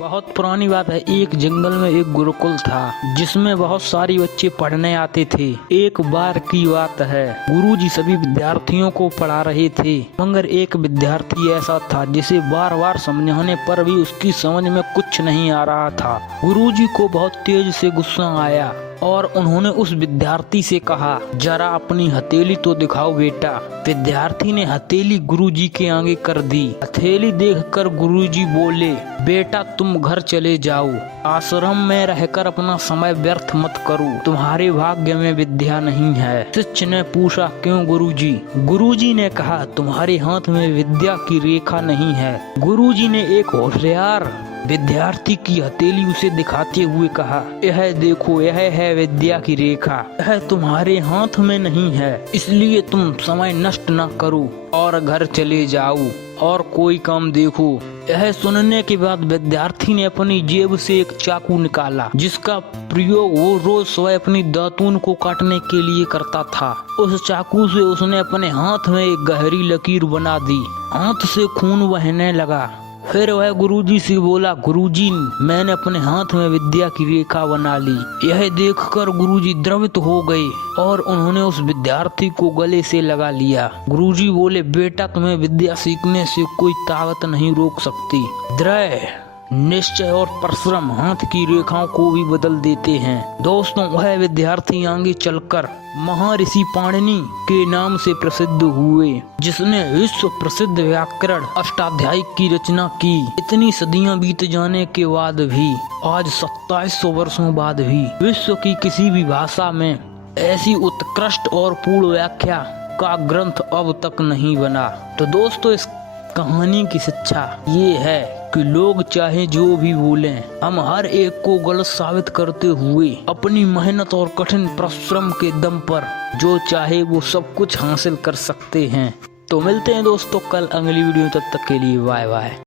बहुत पुरानी बात है। एक जंगल में एक गुरुकुल था जिसमें बहुत सारी बच्चे पढ़ने आते थे। एक बार की बात है, गुरुजी सभी विद्यार्थियों को पढ़ा रहे थे, मगर एक विद्यार्थी ऐसा था जिसे बार बार समझाने पर भी उसकी समझ में कुछ नहीं आ रहा था। गुरुजी को बहुत तेज से गुस्सा आया और उन्होंने उस विद्यार्थी से कहा, जरा अपनी हथेली तो दिखाओ बेटा। विद्यार्थी ने हथेली गुरुजी के आगे कर दी। हथेली देखकर गुरुजी बोले, बेटा तुम घर चले जाओ, आश्रम में रहकर अपना समय व्यर्थ मत करो, तुम्हारे भाग्य में विद्या नहीं है। शिष्य ने पूछा, क्यों गुरुजी? गुरुजी ने कहा, तुम्हारे हाथ में विद्या की रेखा नहीं है। गुरुजी ने एक होशियार विद्यार्थी की हथेली उसे दिखाते हुए कहा, यह देखो, यह है विद्या की रेखा, यह तुम्हारे हाथ में नहीं है, इसलिए तुम समय नष्ट न करो और घर चले जाओ और कोई काम देखो। यह सुनने के बाद विद्यार्थी ने अपनी जेब से एक चाकू निकाला, जिसका प्रयोग वो रोज सुबह अपनी दातून को काटने के लिए करता था। उस चाकू से उसने अपने हाथ में एक गहरी लकीर बना दी। हाथ से खून बहने लगा। फिर वह गुरुजी से बोला, गुरुजी मैंने अपने हाथ में विद्या की रेखा बना ली। यह देखकर गुरुजी द्रवित हो गए और उन्होंने उस विद्यार्थी को गले से लगा लिया। गुरुजी बोले, बेटा तुम्हें विद्या सीखने से कोई ताकत नहीं रोक सकती। दृढ़ निश्चय और परिश्रम हाथ की रेखाओं को भी बदल देते हैं। दोस्तों, वह विद्यार्थी आगे चलकर महर्षि पाणिनि के नाम से प्रसिद्ध हुए, जिसने विश्व प्रसिद्ध व्याकरण अष्टाध्यायी की रचना की। इतनी सदियां बीत जाने के बाद भी, आज 2700 वर्षों बाद भी विश्व की किसी भी भाषा में ऐसी उत्कृष्ट और पूर्ण व्याख्या का ग्रंथ अब तक नहीं बना। तो दोस्तों, इस कहानी की शिक्षा ये है कि लोग चाहे जो भी बोलें, हम हर एक को गलत साबित करते हुए अपनी मेहनत और कठिन परिश्रम के दम पर जो चाहे वो सब कुछ हासिल कर सकते हैं। तो मिलते हैं दोस्तों कल अगली वीडियो, तब तक के लिए बाय बाय।